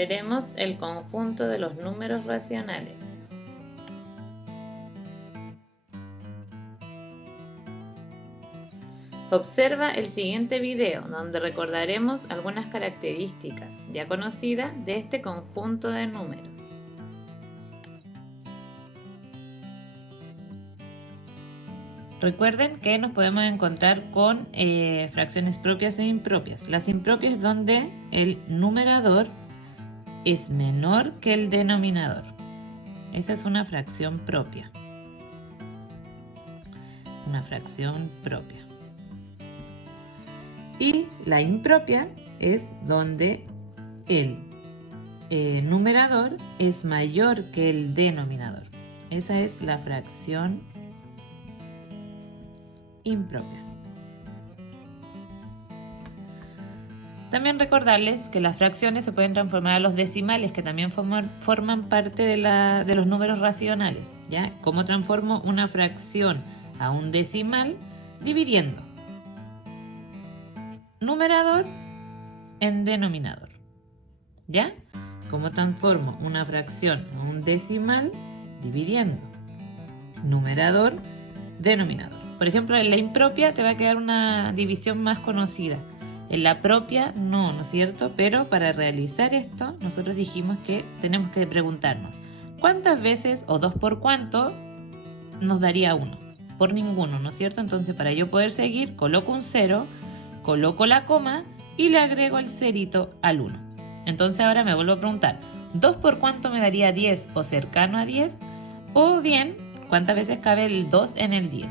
Conoceremos el conjunto de los números racionales. Observa el siguiente video donde recordaremos algunas características ya conocidas de este conjunto de números. Recuerden que nos podemos encontrar con fracciones propias e impropias. Las impropias es donde el numerador es menor que el denominador. Esa es una fracción propia. Una fracción propia. Y la impropia es donde el numerador es mayor que el denominador. Esa es la fracción impropia. También recordarles que las fracciones se pueden transformar a los decimales, que también forman parte de los números racionales, ¿ya? ¿Cómo transformo una fracción a un decimal? Dividiendo numerador en denominador, ¿ya? ¿Cómo transformo una fracción a un decimal? Dividiendo numerador, denominador. Por ejemplo, en la impropia te va a quedar una división más conocida. En la propia no, ¿no es cierto? Pero para realizar esto, nosotros dijimos que tenemos que preguntarnos ¿cuántas veces o 2 por cuánto nos daría 1? Por ninguno, ¿no es cierto? Entonces, para yo poder seguir, coloco un 0, coloco la coma y le agrego el cerito al 1. Entonces ahora me vuelvo a preguntar, ¿2 por cuánto me daría 10 o cercano a 10? O bien, ¿cuántas veces cabe el 2 en el 10?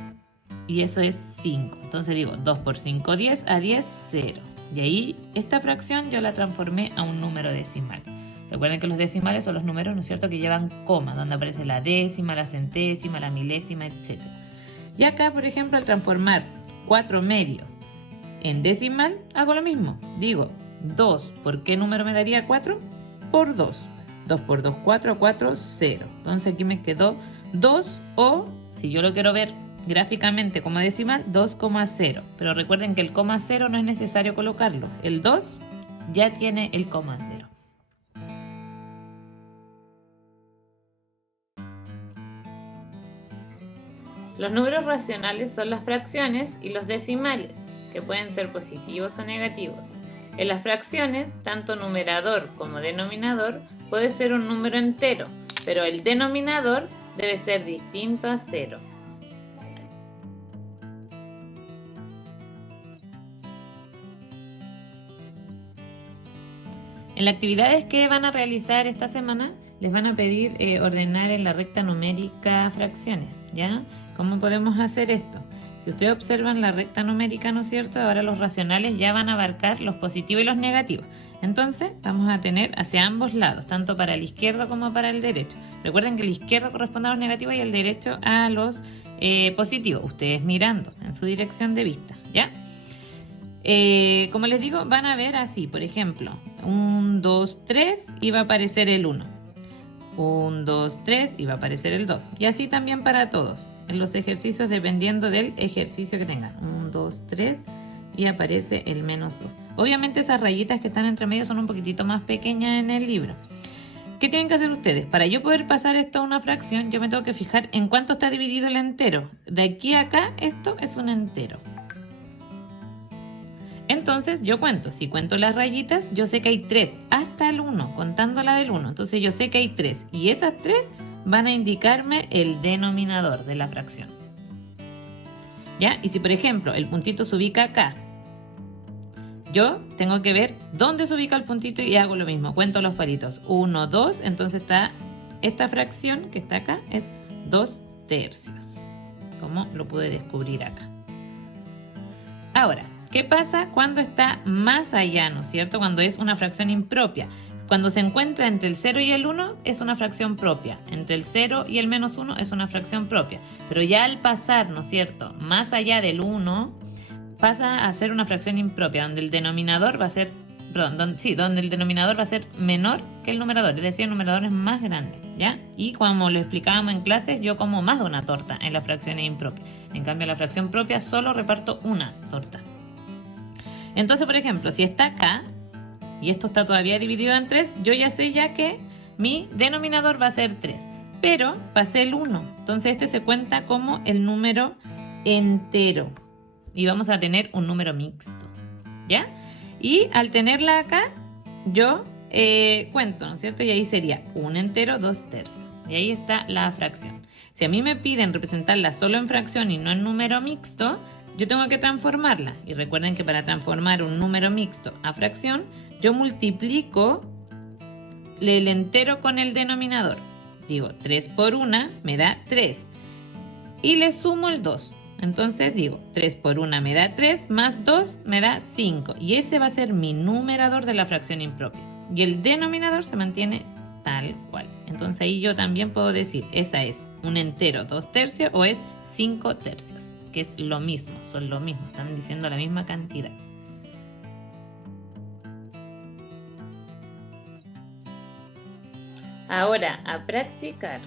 Y eso es 5. Entonces digo, 2 por 5, 10, a 10, 0. Y ahí esta fracción yo la transformé a un número decimal. Recuerden que los decimales son los números, ¿no es cierto?, que llevan coma, donde aparece la décima, la centésima, la milésima, etc. Y acá, por ejemplo, al transformar 4 medios en decimal, hago lo mismo. Digo, 2, ¿por qué número me daría 4? Por 2. 2 por 2, 4, 4, 0. Entonces aquí me quedó 2 o, si yo lo quiero ver gráficamente como decimal, 2,0. Pero recuerden que el coma 0 no es necesario colocarlo. El 2 ya tiene el coma 0. Los números racionales son las fracciones y los decimales, que pueden ser positivos o negativos. En las fracciones, tanto numerador como denominador puede ser un número entero, pero el denominador debe ser distinto a 0. En las actividades que van a realizar esta semana, les van a pedir ordenar en la recta numérica fracciones, ¿ya? ¿Cómo podemos hacer esto? Si ustedes observan la recta numérica, ¿no es cierto?, ahora los racionales ya van a abarcar los positivos y los negativos. Entonces, vamos a tener hacia ambos lados, tanto para el izquierdo como para el derecho. Recuerden que el izquierdo corresponde a los negativos y el derecho a los positivos. Ustedes mirando en su dirección de vista, ¿ya? Como les digo, van a ver así, por ejemplo, 1, 2, 3 y va a aparecer el 1. 1, 2, 3 y va a aparecer el 2. Y así también para todos, en los ejercicios dependiendo del ejercicio que tengan. 1, 2, 3 y aparece el menos 2. Obviamente esas rayitas que están entre medio son un poquitito más pequeñas en el libro. ¿Qué tienen que hacer ustedes? Para yo poder pasar esto a una fracción, yo me tengo que fijar en cuánto está dividido el entero. De aquí a acá, esto es un entero. Entonces yo cuento, si cuento las rayitas, yo sé que hay 3 hasta el 1, contando la del 1. Entonces yo sé que hay 3 y esas 3 van a indicarme el denominador de la fracción. ¿Ya? Y si por ejemplo el puntito se ubica acá, yo tengo que ver dónde se ubica el puntito y hago lo mismo, cuento los palitos. 1, 2, entonces está esta fracción que está acá es 2 tercios, como lo pude descubrir acá. Ahora, ¿qué pasa cuando está más allá, ¿no es cierto? Cuando es una fracción impropia. Cuando se encuentra entre el 0 y el 1 es una fracción propia. Entre el 0 y el menos 1 es una fracción propia. Pero ya al pasar, ¿no es cierto?, más allá del 1, pasa a ser una fracción impropia, donde el denominador va a ser, donde el denominador va a ser menor que el numerador. Es decir, el numerador es más grande, ¿ya? Y como lo explicábamos en clases, yo como más de una torta en las fracciones impropias. En cambio, en la fracción propia solo reparto una torta. Entonces, por ejemplo, si está acá, y esto está todavía dividido en 3, yo ya sé ya que mi denominador va a ser 3, pero pasé el 1, entonces este se cuenta como el número entero y vamos a tener un número mixto, ¿ya? Y al tenerla acá, yo cuento, ¿no es cierto? Y ahí sería 1 entero, 2 tercios. Y ahí está la fracción. Si a mí me piden representarla solo en fracción y no en número mixto, yo tengo que transformarla. Y recuerden que para transformar un número mixto a fracción, yo multiplico el entero con el denominador. Digo, 3 por 1 me da 3. Y le sumo el 2. Entonces digo, 3 por 1 me da 3, más 2 me da 5. Y ese va a ser mi numerador de la fracción impropia. Y el denominador se mantiene tal cual. Entonces ahí yo también puedo decir, esa es un entero 2 tercios o es 5 tercios. Que es lo mismo, son lo mismo, están diciendo la misma cantidad. Ahora, a practicar.